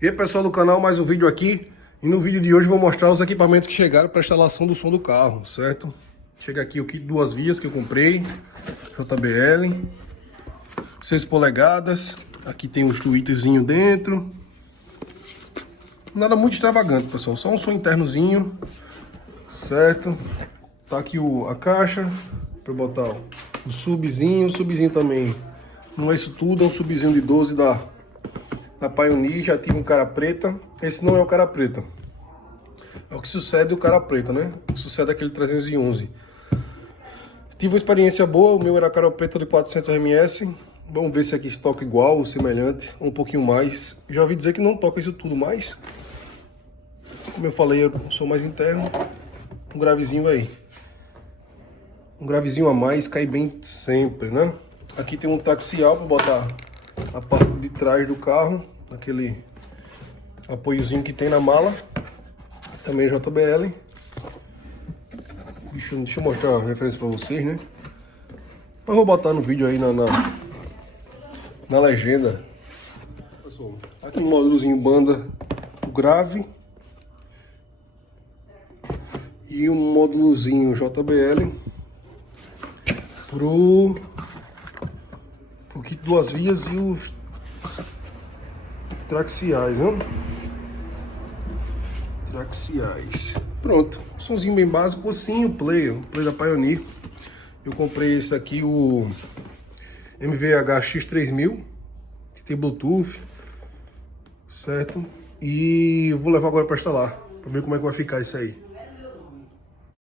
E aí pessoal do canal, mais um vídeo aqui. E no vídeo de hoje eu vou mostrar os equipamentos que chegaram para instalação do som do carro, certo? Chega aqui o kit duas vias que eu comprei, JBL, 6 polegadas. Aqui tem uns tweetzinho dentro. Nada muito extravagante, pessoal, só um som internozinho, certo? Tá aqui a caixa para botar o subzinho. O subzinho também não é isso tudo, é um subzinho de 12 da Pioneer. Já tive um cara preta. Esse não é o cara preta, é o que sucede o cara preta, né? Sucede aquele 311. Tive uma experiência boa, o meu era cara preta de 400 ms. Vamos ver se aqui se toca igual ou semelhante, um pouquinho mais. Já ouvi dizer que não toca isso tudo, mas como eu falei, eu sou mais interno. Um gravezinho aí, um gravezinho a mais cai bem sempre, né? Aqui tem um traxial para botar a parte de trás do carro, aquele apoiozinho que tem na mala, também JBL. Deixa eu mostrar a referência para vocês, né? Eu vou botar no vídeo aí na legenda. Pessoal, aqui um módulozinho banda, o grave, e um módulozinho JBL pro kit duas vias e os traxiais, né? Traxiais. Pronto, somzinho bem básico, sim, o play da Pioneer. Eu comprei esse aqui, o MVH X3000, que tem Bluetooth, certo? E vou levar agora para instalar, para ver como é que vai ficar isso aí.